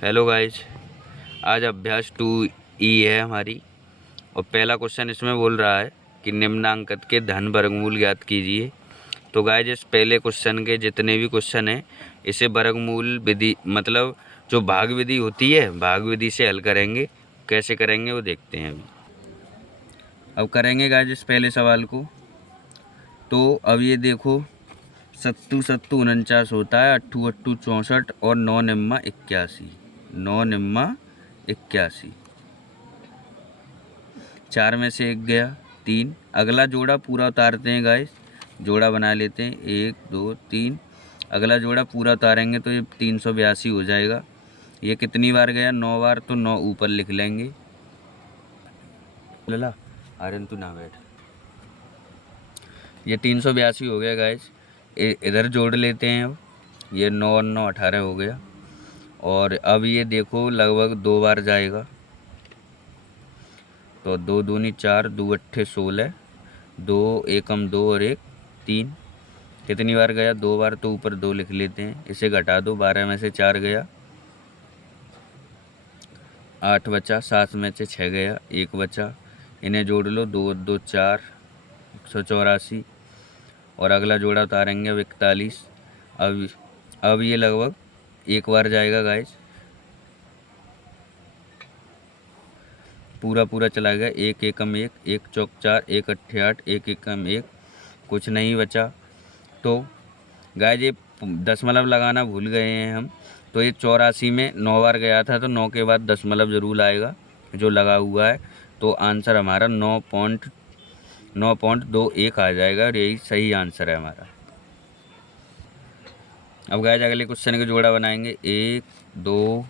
Hello guys, आज अभ्यास 2E है हमारी। और पहला क्वेश्चन इसमें बोल रहा है कि निम्नांकित के धन वर्गमूल ज्ञात कीजिए। तो गाइज इस पहले क्वेश्चन के जितने भी क्वेश्चन हैं इसे वर्गमूल विधि मतलब जो भाग विधि होती है भाग विधि से हल करेंगे। कैसे करेंगे वो देखते हैं अभी। अब करेंगे गाइज इस पहले सवाल को। तो अब ये देखो, सत्तू सत्तू 49 होता है, अट्ठू अट्ठू 64 और 9 निम्मा 81। 9 निम्मा 81, 4 में से 1 गया 3। अगला जोड़ा पूरा उतारते हैं गाइस, जोड़ा बना लेते हैं 1 2 3। अगला जोड़ा पूरा उतारेंगे तो ये 382 हो जाएगा। ये कितनी बार गया? 9 बार, तो 9 ऊपर लिख लेंगे। लला आर्यन तू ना बैठ। ये 382 हो गया गाइस। इधर जोड़ लेते हैं। अब ये 9 और 9 18 हो गया। और अब ये देखो लगभग 2 बार जाएगा, तो 2 दूनी 4, 2 अट्ठे 16, 2 एकम 2 और 1 3। कितनी बार गया? 2 बार, तो ऊपर 2 लिख लेते हैं। इसे घटा दो, 12 में से 4 गया, 8 बचा, 7 में से 6 गया, 1 बचा। इन्हें जोड़ लो, 2 2 4, 184। और अगला जोड़ा उतारेंगे अब 41। अब ये लगभग 1 बार जाएगा गाइस, पूरा पूरा चला गया। 1 एकम 1, 1 चौक 4, 1 अट्ठे 8, 1 एकम 1, कुछ नहीं बचा। तो गाइस ये दशमलव लगाना भूल गए हैं हम, तो ये 84 में 9 बार गया था, तो 9 के बाद दशमलव ज़रूर आएगा जो लगा हुआ है। तो आंसर हमारा 9.21 आ जाएगा और यही सही आंसर है हमारा। अब गाइस अगले क्वेश्चन का जोड़ा बनाएंगे 1 2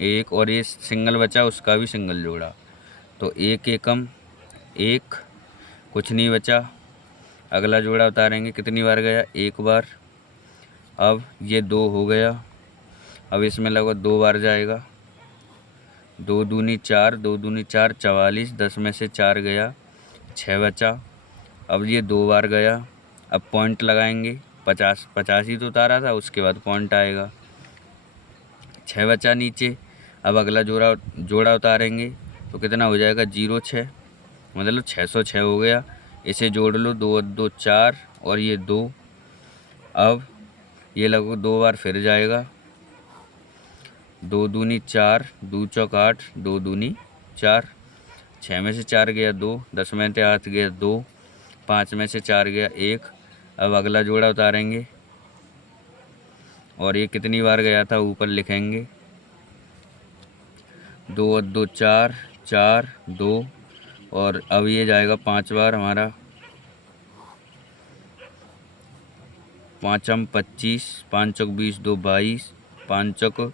1, और ये सिंगल बचा उसका भी सिंगल जोड़ा। तो 1 एकम 1, कुछ नहीं बचा। अगला जोड़ा उतारेंगे, कितनी बार गया? 1 बार। अब ये 2 हो गया, अब इसमें लगभग 2 बार जाएगा। 2 दूनी 4, 2 दूनी 4 44, 10 में से 4 गया, 6 बचा। अब ये 2 बार गया। अब पॉइंट लगाएंगे, 50 ही तो उतारा था, उसके बाद पॉइंट आएगा। 6 बचा नीचे। अब अगला जोड़ा उतारेंगे तो कितना हो जाएगा? 0 6, मतलब 606 हो गया। इसे जोड़ लो, 2 2 4 और ये 2। अब ये लगभग 2 बार फिर जाएगा। 2 दूनी 4, 2 चौक 8, 2 दूनी 4, 6 में से 4 गया 2, 10 में से 8 गया 2, 5 में से 4 गया 1। अब अगला जोड़ा उतारेंगे और ये कितनी बार गया था ऊपर लिखेंगे। 2 2 4 4 2, और अब ये जाएगा 5 बार हमारा। 5 25, 5 चौक 20, 2 22, 5 चौक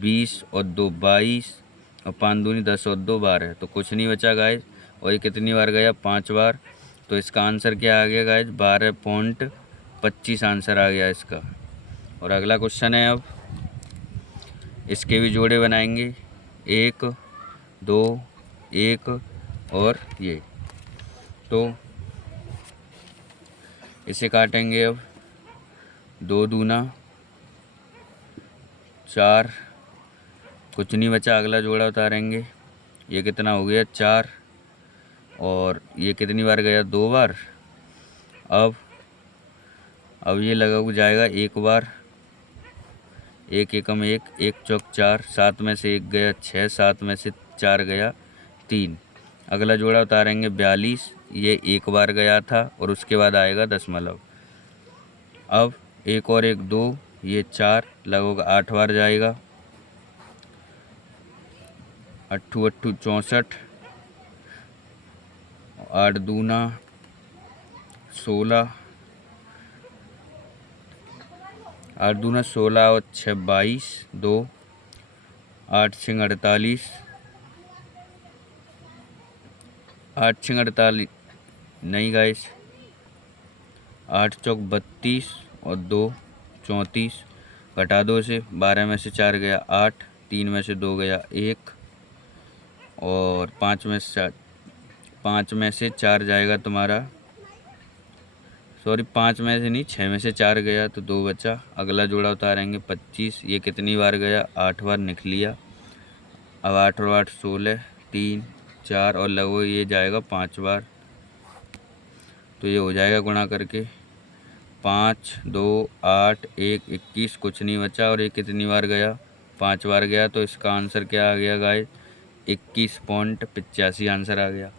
20 और 2 22, और 5 दूनी 10 और 2 12, तो कुछ नहीं बचा गाइज। और ये कितनी बार गया? 5 बार। तो इसका आंसर क्या आ गया गाइज? 12.25 आंसर आ गया इसका। और अगला क्वेश्चन है, अब इसके भी जोड़े बनाएंगे 1 2 1, और ये तो इसे काटेंगे। अब 2 दूना 4, कुछ नहीं बचा। अगला जोड़ा उतारेंगे, ये कितना हो गया? 4, और ये कितनी बार गया? 2 बार। अब ये लगा जाएगा 1 बार। 1 एकम 1, 1 चौक 4, 7 में से 1 गया 6, 7 में से 4 गया 3। अगला जोड़ा उतारेंगे 42, ये 1 बार गया था और उसके बाद आएगा दशमलव। अब 1 और 1 2, ये 4, लगभग 8 बार जाएगा। 8 8 64, 8 दूना 16, 8 दूना 16 और 6 22, 2 8 6 48, 8 6 48 नहीं गाइस, 8 चौक 32 और 2 34। घटा दो से, 12 में से 4 गया 8, 3 में से 2 गया 1, और 5 में से 4 जाएगा तुम्हारा सॉरी 5 में से नहीं, 6 में से 4 गया तो 2 बचा। अगला जोड़ा उतारेंगे 25, ये कितनी बार गया, 8 बार निकल लिया। अब 8 और 8 16, 3 4 और लगभग ये जाएगा 5 बार, तो ये हो जाएगा गुणा करके 5 2 8 1 21, कुछ नहीं बचा। और ये कितनी बार गया, 5 बार गया, तो इसका आंसर क्या आ गया गाइस, 21.85 आंसर आ गया।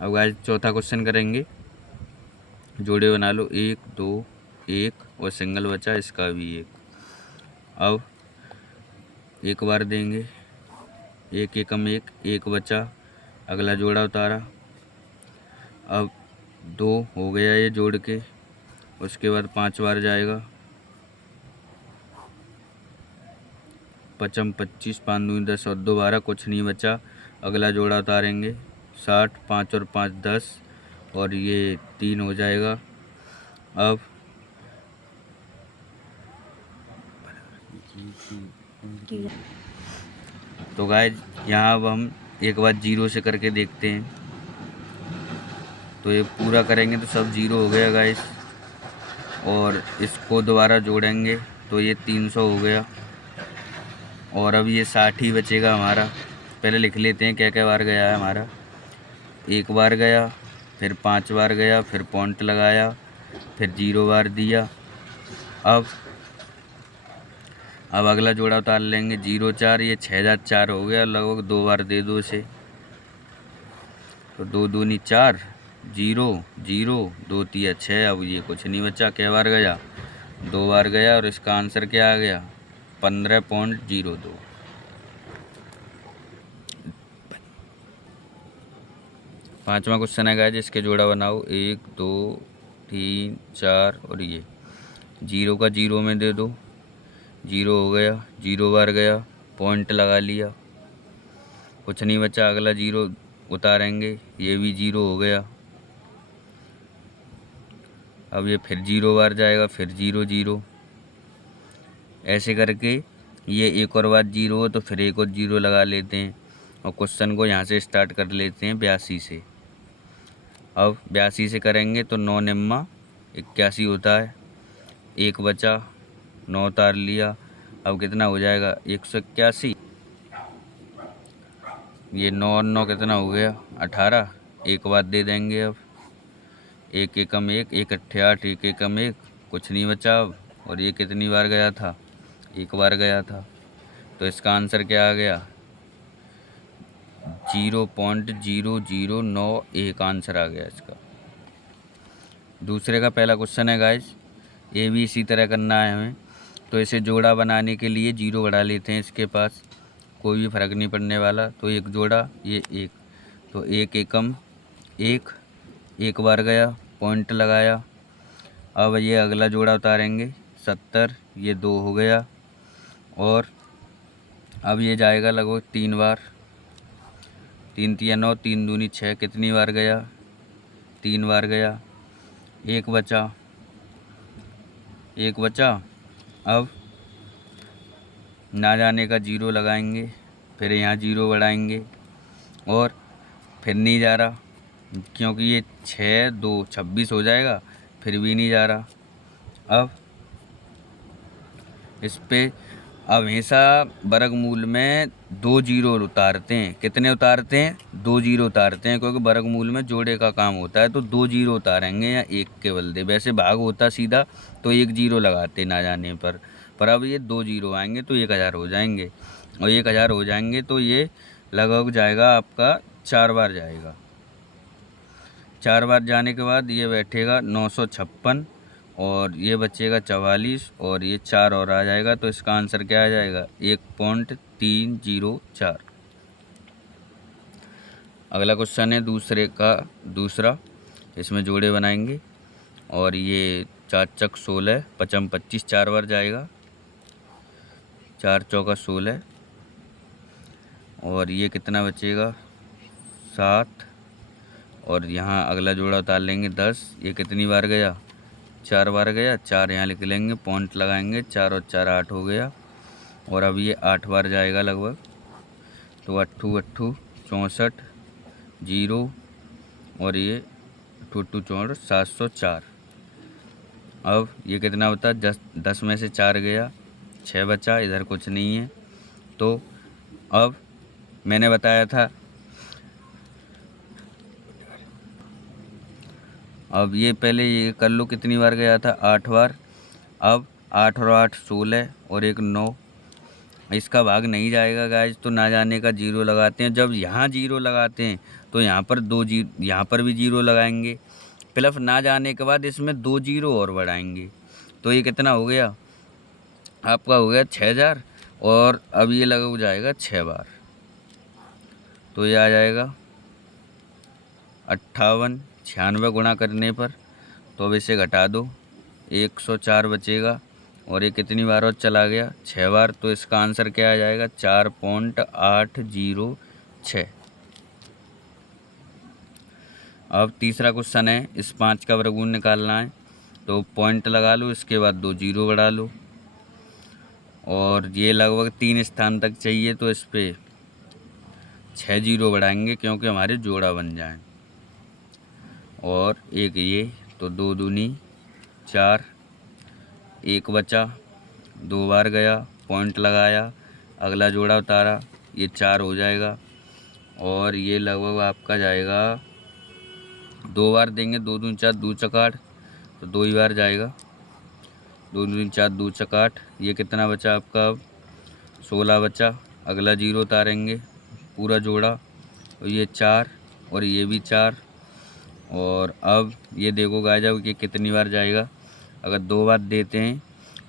अब गाइस चौथा क्वेश्चन करेंगे, जोड़े बना लो, 1 2 1 और सिंगल बचा, इसका भी 1। अब एक बार देंगे, 1 एकम 1, 1 बचा। अगला जोड़ा उतारा, अब 2 हो गया ये जोड़ के, उसके बाद 5 बार जाएगा, 5 25, 5 दूनी 10 और 2 12, कुछ नहीं बचा। अगला जोड़ा उतारेंगे, 60, 5 और 5 10 और ये 3 हो जाएगा। अब तो गाइस यहाँ अब हम एक बार 0 से करके देखते हैं, तो ये पूरा करेंगे तो सब 0 हो गया गाइस। और इसको दोबारा जोड़ेंगे तो ये 300 हो गया। और अब ये 60 ही बचेगा हमारा। पहले लिख लेते हैं क्या क्या बार गया है हमारा। 1 बार गया, फिर 5 बार गया, फिर पॉइंट लगाया, फिर 0 बार दिया। अब अगला जोड़ा उतार लेंगे, 0 4, ये 6004 हो गया। लगभग 2 बार दे दो इसे, तो 2 दूनी 4, 0 0 2 3 6। अब ये कुछ नहीं बचा, क्या बार गया, 2 बार गया। और इसका आंसर क्या आ गया, 15.02। पांचवा क्वेश्चन है गाइस, इसके जोड़ा बनाओ, 1 2 3 4 और ये 0 का 0 में दे दो, 0 हो गया, 0 बार गया, पॉइंट लगा लिया, कुछ नहीं बचा। अगला 0 उतारेंगे, ये भी 0 हो गया। अब ये फिर 0 बार जाएगा, फिर 0 0, ऐसे करके ये एक और बार 0 हो तो फिर एक और 0 लगा लेते हैं। और क्वेश्चन को यहाँ से स्टार्ट कर लेते हैं 82 से। अब 82 से करेंगे तो 9 निम्मा 81 होता है, 1 बचा, 9 उतार लिया। अब कितना हो जाएगा, 181। ये 9 और 9 कितना हो गया, 18। एक बार दे देंगे। अब 1 एकम 1, 1 अट्ठे 8, 1 एकम 1, कुछ नहीं बचा अब। और ये कितनी बार गया था, 1 बार गया था, तो इसका आंसर क्या आ गया, 0.0091 आंसर आ गया इसका। दूसरे का पहला क्वेश्चन है गाइस, ये भी इसी तरह करना है हमें। तो इसे जोड़ा बनाने के लिए 0 बढ़ा लेते हैं, इसके पास कोई भी फर्क नहीं पड़ने वाला। तो एक जोड़ा, ये 1, तो 1 एकम 1, 1 बार गया, पॉइंट लगाया। अब ये अगला जोड़ा उतारेंगे, 70, ये 2 हो गया। और अब ये जाएगा लगभग 3 बार, 3 3 9, 3 दूनी 6, कितनी बार गया, 3 बार गया, 1 बचा, 1 बचा। अब ना जाने का 0 लगाएंगे, फिर यहाँ 0 बढ़ाएंगे और फिर नहीं जा रहा, क्योंकि ये 6 2 26 हो जाएगा, फिर भी नहीं जा रहा। अब इस पे हमेशा वर्गमूल में 2 0 उतारते हैं। कितने उतारते हैं, 2 0 उतारते हैं, क्योंकि वर्गमूल में जोड़े का काम होता है। तो 2 0 उतारेंगे या 1 के बदले। वैसे भाग होता सीधा तो 1 0 लगाते ना जाने पर अब ये 2 0 आएंगे तो 1000 हो जाएंगे। और 1000 हो जाएंगे तो ये लगभग जाएगा आपका 4 बार जाएगा। 4 बार जाने के बाद ये बैठेगा 956 और ये बचेगा 44 और ये 4 और आ जाएगा। तो इसका आंसर क्या आ जाएगा, 1.304। अगला क्वेश्चन है दूसरा, इसमें जोड़े बनाएंगे। और ये 4 चक 16, 5 25, 4 बार जाएगा, 4 चौका 16 और ये कितना बचेगा, 7। और यहाँ अगला जोड़ा उतार लेंगे 10, ये कितनी बार गया, 4 बार गया, 4 यहाँ लिख लेंगे, पॉइंट लगाएंगे, 4 और 4 8 हो गया। और अब ये 8 बार जाएगा लगभग, तो 8 8 64 0 और ये 8 4 704। अब ये कितना होता है, 10 में से 4 गया, 6 बचा, इधर कुछ नहीं है। तो अब मैंने बताया था, अब ये पहले ये कर लो कितनी बार गया था, 8 बार। अब 8 और 8 16 और एक 9, इसका भाग नहीं जाएगा गाइज, तो ना जाने का जीरो लगाते हैं। जब यहाँ जीरो लगाते हैं तो यहाँ पर यहाँ पर भी जीरो लगाएंगे, प्लस ना जाने के बाद इसमें 2 जीरो और बढ़ाएंगे। तो ये कितना हो गया आपका, हो गया 6000। और अब ये लगा हो जाएगा 6 बार, तो ये आ जाएगा 58। 96 गुणा करने पर, तो अब इसे घटा दो, 104 बचेगा। और ये कितनी बार और चला गया, 6 बार। तो इसका आंसर क्या आ जाएगा, 4.806। अब तीसरा क्वेश्चन है, इस 5 का वर्गमूल निकालना है। तो पॉइंट लगा लो, इसके बाद 2 जीरो बढ़ा लो, और ये लगभग 3 स्थान तक चाहिए, तो इस पर 6 जीरो बढ़ाएंगे क्योंकि हमारे जोड़ा बन जाएं। और एक ये, तो 2 दूनी 4, एक बचा, 2 बार गया, पॉइंट लगाया, अगला जोड़ा उतारा, ये 4 हो जाएगा। और ये लगभग आपका जाएगा, 2 बार देंगे, 2 दूनी 4, 2 चकाट, तो 2 ही बार जाएगा, 2 दूनी 4, 2 चकाट। ये कितना बचा आपका, अब 16 बचा, अगला जीरो उतारेंगे, पूरा जोड़ा, तो ये 4 और ये भी 4। और अब ये देखो गाइस, अब ये कितनी बार जाएगा, अगर 2 बार देते हैं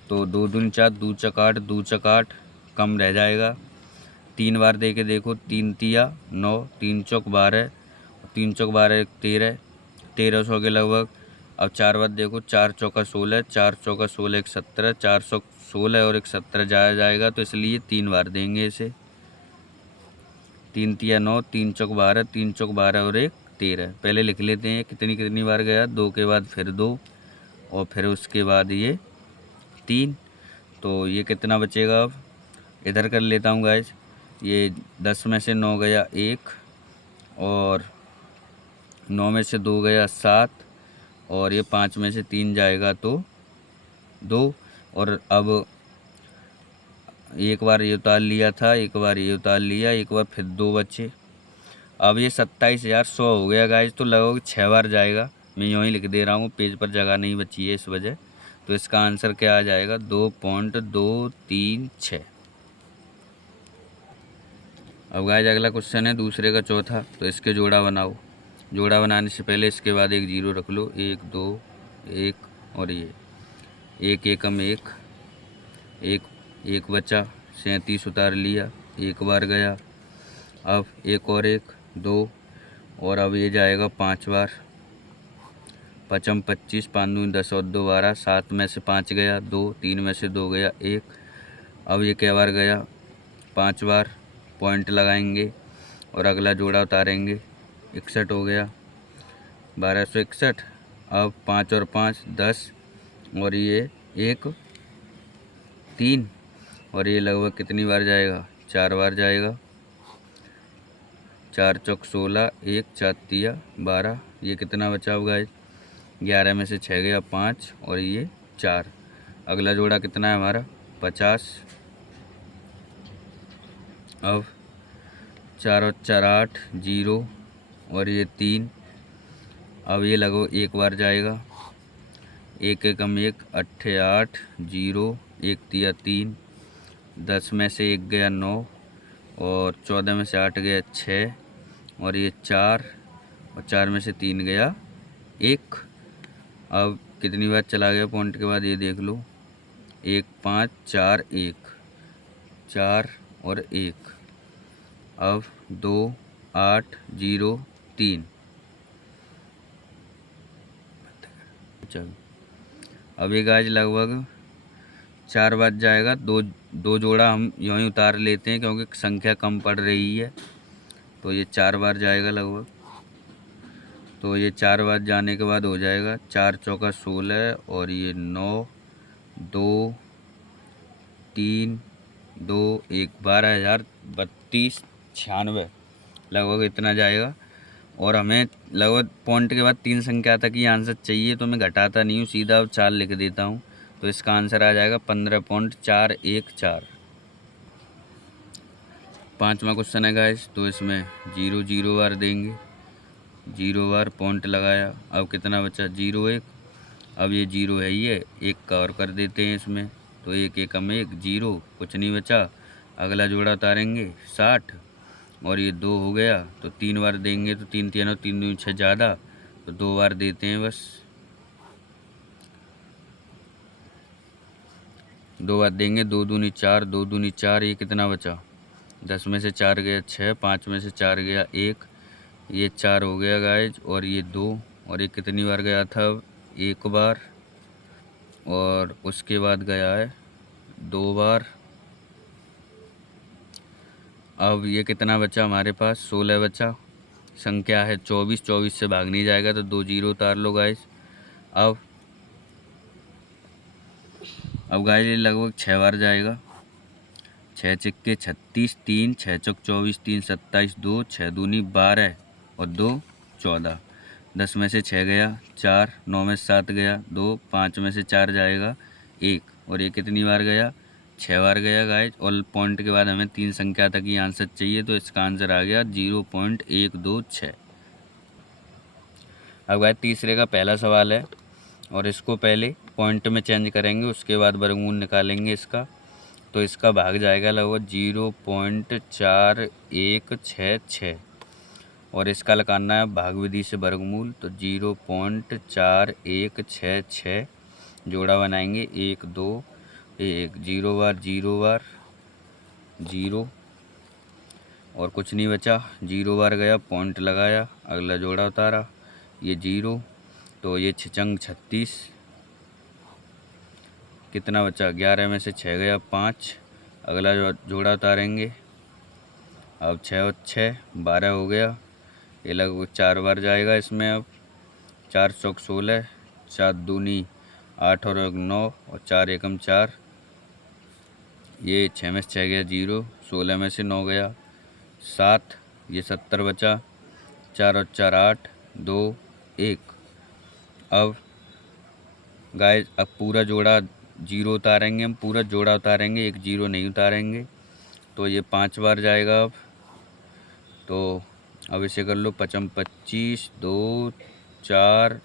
तो 2 दूनी 4, 2 चकाट, 2 चकाट, कम रह जाएगा। 3 बार दे के देखो, 3 तिया 9, 3 चौक 12, 3 चौक 12 13, 1300 के लगभग। अब 4 बार देखो, 4 चौका 16, 4 चौका 16 एक 17, 416 और एक 17 जाएगा, तो इसलिए 3 बार देंगे इसे। 3 तिया 9, 3 चौक 12, 3 चौक 12 और एक 13। पहले लिख लेते हैं कितनी कितनी बार गया, 2 के बाद फिर 2 और फिर उसके बाद ये 3। तो ये कितना बचेगा, अब इधर कर लेता हूँ गाइज। ये 10 में से 9 गया 1, और 9 में से 2 गया 7, और ये 5 में से 3 जाएगा तो 2। और अब एक बार ये उतार लिया था, एक बार ये उतार लिया, एक बार फिर 2 बचे। अब ये 27,100 हो गया गाइज, तो लगभग 6 बार जाएगा। मैं यूँ ही लिख दे रहा हूँ, पेज पर जगह नहीं बची है इस वजह। तो इसका आंसर क्या आ जाएगा, 2.236। अब गाइज अगला क्वेश्चन है दूसरे का चौथा, तो इसके जोड़ा बनाओ। जोड़ा बनाने से पहले इसके बाद एक जीरो रख लो, 1 2 1, और ये 1 एकम 1, एक बचा, 37 उतार लिया, एक बार गया। अब एक और 1 2, और अब ये जाएगा 5 बार, 5 25, 5 दूनी 10 और 2 12, 7 में से 5 गया 2, 3 में से 2 गया 1। अब ये क्या बार गया, 5 बार, पॉइंट लगाएंगे और अगला जोड़ा उतारेंगे, 61 हो गया, 1261। अब 5 और 5 10, और ये 1 3, और ये लगभग कितनी बार जाएगा, 4 बार जाएगा। 4 चौक 16, 1 4 तिया 12, ये कितना बचा होगा, 11 में से 6 गया 5, और ये 4। अगला जोड़ा कितना है हमारा, 50। अब 4 और 4 8 0, और ये 3। अब ये लगो एक बार जाएगा, 1 एकम 1 8 8 0, 1 तिया 3, 10 में से 1 गया 9, और 14 में से 8 गया 6, और ये 4, और 4 में से 3 गया 1। अब कितनी बार चला गया पॉइंट के बाद, ये देख लो, 1 5 4 1, 4 और 1। अब 2 8 0 3। चलो अब ये गाइज लगभग 4 बार जाएगा। दो जोड़ा हम यूँ ही उतार लेते हैं क्योंकि संख्या कम पड़ रही है, तो ये 4 बार जाएगा लगभग। तो ये 4 बार जाने के बाद हो जाएगा 4 चौका 16, और ये 9 2 3 2 1, 12,032 96 लगभग इतना जाएगा। और हमें लगभग पॉइंट के बाद 3 संख्या तक ही आंसर चाहिए, तो मैं घटाता नहीं हूँ, सीधा अब 4 लिख देता हूँ। तो इसका आंसर आ जाएगा 15.414। 5वां क्वेश्चन है गाइस, तो इसमें 0 0 बार देंगे, 0 बार पॉइंट लगाया। अब कितना बचा, 0 1। अब ये 0 है, ये 1 का और कर देते हैं इसमें, तो 1 एकम 1 0, कुछ नहीं बचा। अगला जोड़ा उतारेंगे 60, और ये 2 हो गया, तो 3 बार देंगे, तो 3 3 और 3 दूनी 6 ज़्यादा, तो 2 बार देते हैं बस, 2 बार देंगे। 2 दूनी 4, 2 दूनी 4, ये कितना बचा, 10 में से 4 गया 6, 5 में से 4 गया 1, ये 4 हो गया गाइज, और ये 2, और ये कितनी बार गया था, 1 बार, और उसके बाद गया है 2 बार। अब ये कितना बचा हमारे पास, 16 बचा। संख्या है 24, 24 से भाग नहीं जाएगा, तो 2 0 उतार लो गाइज। अब गाइज ये लगभग 6 बार जाएगा। 6 चिक्के 36, 3 6 चौक 24, 3 27, 2 6 दूनी 12, और 2 14। 10 में से 6 गया 4, 9 में से 7 गया 2, 5 में से 4 जाएगा 1, और ये कितनी बार गया, 6 बार गया गाइज। और पॉइंट के बाद हमें 3 संख्या तक ही आंसर चाहिए, तो इसका आंसर आ गया 0.126। अब गाइज तीसरे का पहला सवाल है, और इसको पहले पॉइंट में चेंज करेंगे, उसके बाद वर्गमूल निकालेंगे इसका। तो इसका भाग जाएगा लगभग 0.4166, और इसका लगाना है भाग विधि से वर्गमूल, तो 0.4166 जोड़ा बनाएंगे 1 2 1, 0 बार 0 बार 0, और कुछ नहीं बचा, 0 बार गया, पॉइंट लगाया, अगला जोड़ा उतारा, ये 0, तो ये 6 चंग 36, कितना बचा, 11 में से 6 गया 5, अगला जोड़ा उतारेंगे। अब 6 और 6 12 हो गया, ये लगभग 4 बार जाएगा इसमें। अब 4 चौक 16, 4 दूनी 8 और 1 9, और 4 एकम 4, ये 6 में से 6 गया 0, 16 में से 9 गया 7, ये 70 बचा। 4 और 4 8, 2 1। अब गाइस अब पूरा जोड़ा 0 उतारेंगे, हम पूरा जोड़ा उतारेंगे, 1 0 नहीं उतारेंगे, तो ये 5 बार जाएगा। अब तो अब इसे कर लो, 55 25, 2 4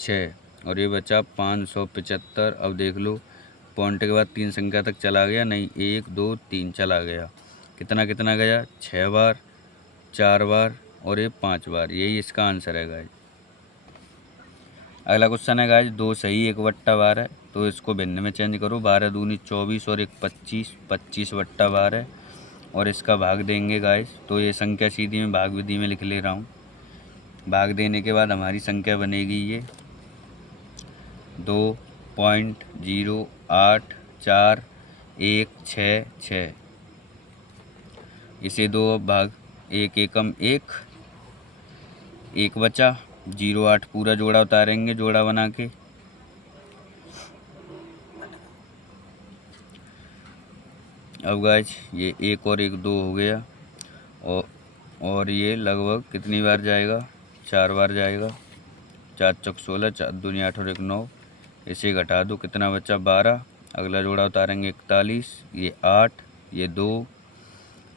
6, और ये बचा 575। अब देख लो पॉइंट के बाद 3 संख्या तक चला गया, नहीं 1 2 3 चला गया, कितना कितना गया, 6 बार 4 बार और ये 5 बार, यही इसका आंसर है गाइज। अगला क्वेश्चन है गाइज, 2 सही 1 बट्टा 12, तो इसको भिन्न में चेंज करो, 12 दूनी 24 और 1 25, 25 बट्टा 12, और इसका भाग देंगे गाइज। तो ये संख्या सीधी मैं भाग विधि में लिख ले रहा हूँ। भाग देने के बाद हमारी संख्या बनेगी ये 2.084166। इसे 2 भाग 1 एकम 1, 1 बचा, 0 8 पूरा जोड़ा उतारेंगे, जोड़ा बना के। अब गाइज ये 1 और 1 2 हो गया, और ये लगभग कितनी बार जाएगा, 4 बार जाएगा। 4 चौक 16, 4 दूनी 8 और 1 9, इसे घटा दो, कितना बचा 12, अगला जोड़ा उतारेंगे 41, ये 8, ये 2,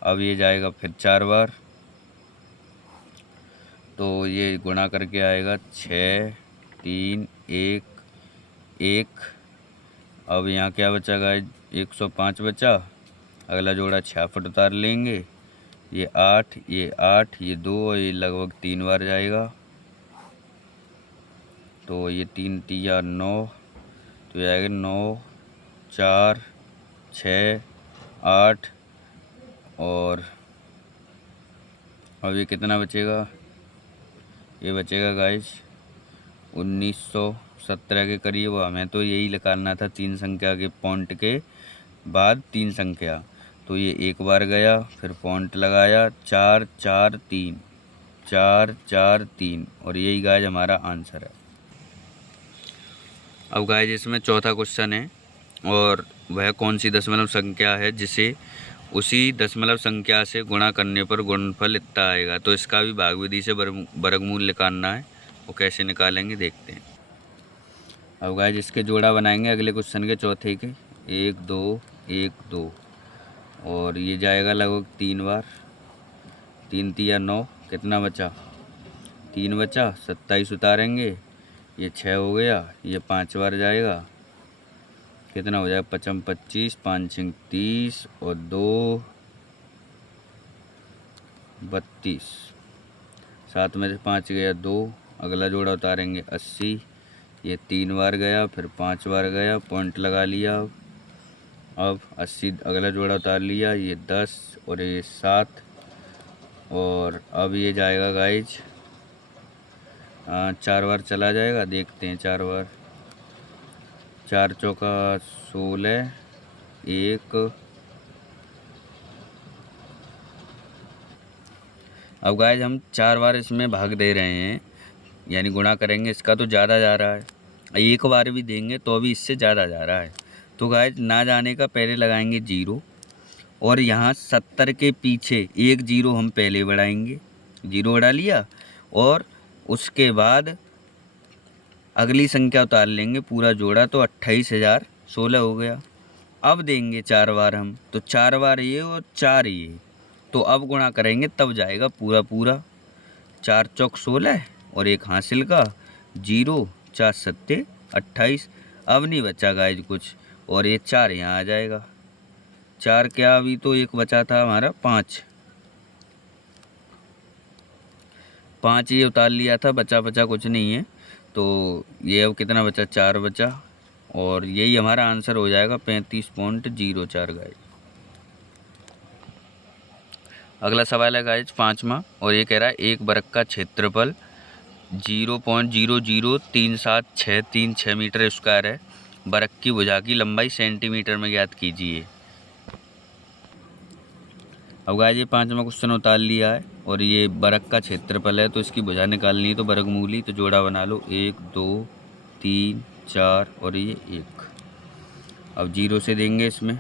अब ये जाएगा फिर 4 बार, तो ये गुणा करके आएगा 6 3 1 1। अब यहाँ क्या बचा गाइज, 105 बचा, अगला जोड़ा 66 उतार लेंगे, ये 8 ये 8 ये 2, और ये लगभग 3 बार जाएगा, तो ये 3 3 9, तो ये आएगा 9 4 6 8, और अब ये कितना बचेगा, ये बचेगा गाइज 1917 के करीब। हमें तो यही निकालना था, 3 संख्या के पॉइंट के बाद 3 संख्या, तो ये 1 बार गया, फिर पॉइंट लगाया, 4 4 3 4 4 3, और यही गाइज हमारा आंसर है। अब गाइज इसमें चौथा क्वेश्चन है, और वह कौन सी दशमलव संख्या है जिसे उसी दशमलव संख्या से गुणा करने पर गुणनफल इतना आएगा। तो इसका भी भाग विधि से वर्गमूल निकालना है। वो कैसे निकालेंगे देखते हैं। अब गाइस इसके जोड़ा बनाएंगे अगले क्वेश्चन के चौथे के। 1 2 1 2 और ये जाएगा लगभग 3 बार। 3 तिया 9, कितना बचा? 3 बचा, 27 उतारेंगे, ये 6 हो गया, ये 5 बार जाएगा, कितना हो जाएगा? 55 25, 5 6 30 और 2 32। 7 में से 5 गया 2, अगला जोड़ा उतारेंगे 80, ये 3 बार गया, फिर 5 बार गया, पॉइंट लगा लिया। अब 80 अगला जोड़ा उतार लिया, ये 10 और ये 7 और अब ये जाएगा गाइज 4 बार चला जाएगा। देखते हैं 4 बार। 4 चौका 16, 1। अब गाइज हम 4 बार इसमें भाग दे रहे हैं, यानी गुणा करेंगे। इसका तो ज़्यादा जा रहा है, एक बार भी देंगे तो अभी इससे ज़्यादा जा रहा है। तो गाइज ना जाने का पहले लगाएंगे 0 और यहाँ 70 के पीछे 1 0 हम पहले बढ़ाएंगे। 0 बढ़ा लिया और उसके बाद अगली संख्या उतार लेंगे पूरा जोड़ा, तो 28,016 हो गया। अब देंगे 4 बार हम, तो 4 बार ये और 4 ये, तो अब गुणा करेंगे तब जाएगा पूरा पूरा। 4 चौक 16 और एक हासिल का 0, 4 सत्ते 28। अब नहीं बचा गाइज कुछ और ये 4 यहाँ आ जाएगा। 4 क्या, अभी तो एक बचा था हमारा 5 ये उतार लिया था, बचा कुछ नहीं है। तो ये अब कितना बचा? 4 बचा और यही हमारा आंसर हो जाएगा 35.04 गाइज। अगला सवाल है गाइज 5वां और ये कह रहा है एक वर्ग का क्षेत्रफल 0.0037636 मीटर स्क्वायर है। वर्ग की भुजा की लंबाई सेंटीमीटर में ज्ञात कीजिए। अब गाइज ये 5वां क्वेश्चन उतार लिया है और ये वर्ग का क्षेत्रफल है, तो इसकी भुजा निकालनी है। तो वर्गमूली, तो जोड़ा बना लो 1 2 3 4 और ये 1। अब 0 से देंगे इसमें,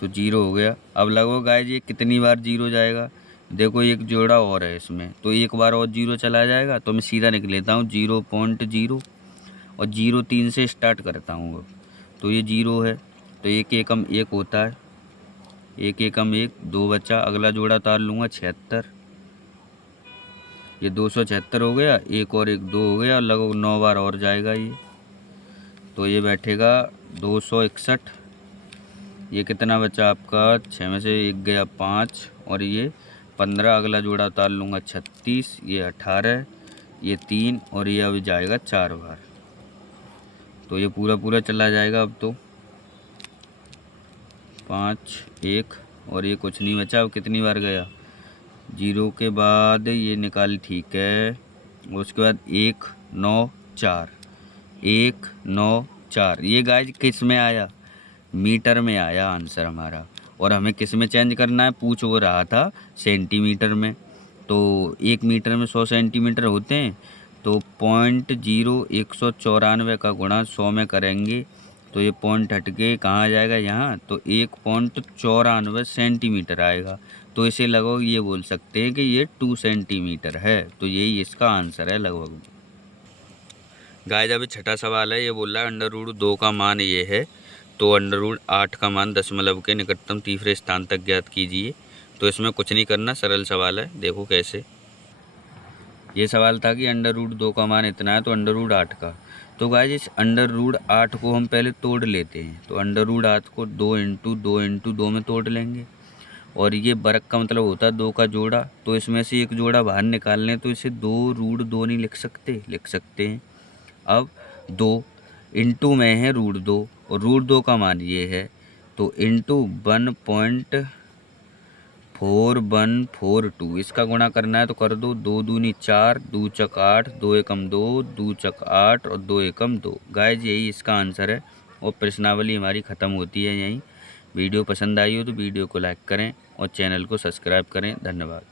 तो 0 हो गया। अब लगभग गाइज ये कितनी बार 0 जाएगा? देखो एक जोड़ा और है इसमें, तो एक बार और 0 चला जाएगा। तो मैं सीधा निकल लेता हूँ 0.0 और 0 3 से स्टार्ट करता हूँ। अब तो ये 0 है, तो 1 एकम 1 होता है, 1 एकम 1, 2 बचा। अगला जोड़ा उतार लूँगा 76, ये 276 हो गया, 1 और 1 2 हो गया, लगभग 9 बार और जाएगा ये, तो ये बैठेगा 261। ये कितना बचा आपका? 6 में से 1 गया 5 और ये 15। अगला जोड़ा उतार लूँगा 36, ये 18, ये 3 और ये अभी जाएगा 4 बार, तो ये पूरा चला जाएगा। अब तो 5 1 और ये कुछ नहीं बचा। अब कितनी बार गया? 0 के बाद ये निकाल, ठीक है। उसके बाद 1 9 4, 1 9 4। ये गाइज किस में आया? मीटर में आया आंसर हमारा। और हमें किस में चेंज करना है? पूछ वो रहा था सेंटीमीटर में। तो 1 मीटर में 100 सेंटीमीटर होते हैं, तो 0.0194 का गुणा 100 में करेंगे, तो ये पॉइंट हट के कहाँ आ जाएगा? यहाँ। तो 1.94 सेंटीमीटर आएगा। तो इसे लगभग ये बोल सकते हैं कि ये 2 सेंटीमीटर है। तो यही इसका आंसर है लगभग। गाइस अभी छठा सवाल है, ये बोल रहा है √2 का मान ये है, तो √8 का मान दशमलव के निकटतम तीसरे स्थान तक ज्ञात कीजिए। तो इसमें कुछ नहीं करना, सरल सवाल है। देखो कैसे। ये सवाल था कि √2 का मान इतना है, तो √8 का। तो गाइस इस √8 को हम पहले तोड़ लेते हैं। तो √8 को 2 × 2 × 2 में तोड़ लेंगे। और ये वर्ग का मतलब होता है 2 का जोड़ा, तो इसमें से एक जोड़ा बाहर निकाल लें, तो इसे 2√2 नहीं लिख सकते? लिख सकते हैं। अब 2 × में है √2 और √2 का मान ये है, तो × 1.4142 इसका गुणा करना है। तो कर दो, 2 दूनी 4, 2 चक 8, 2 एकम 2, 2 चक 8 और 2 एकम 2। गाइस यही इसका आंसर है। और प्रश्नावली हमारी ख़त्म होती है यहीं। वीडियो पसंद आई हो तो वीडियो को लाइक करें और चैनल को सब्सक्राइब करें। धन्यवाद।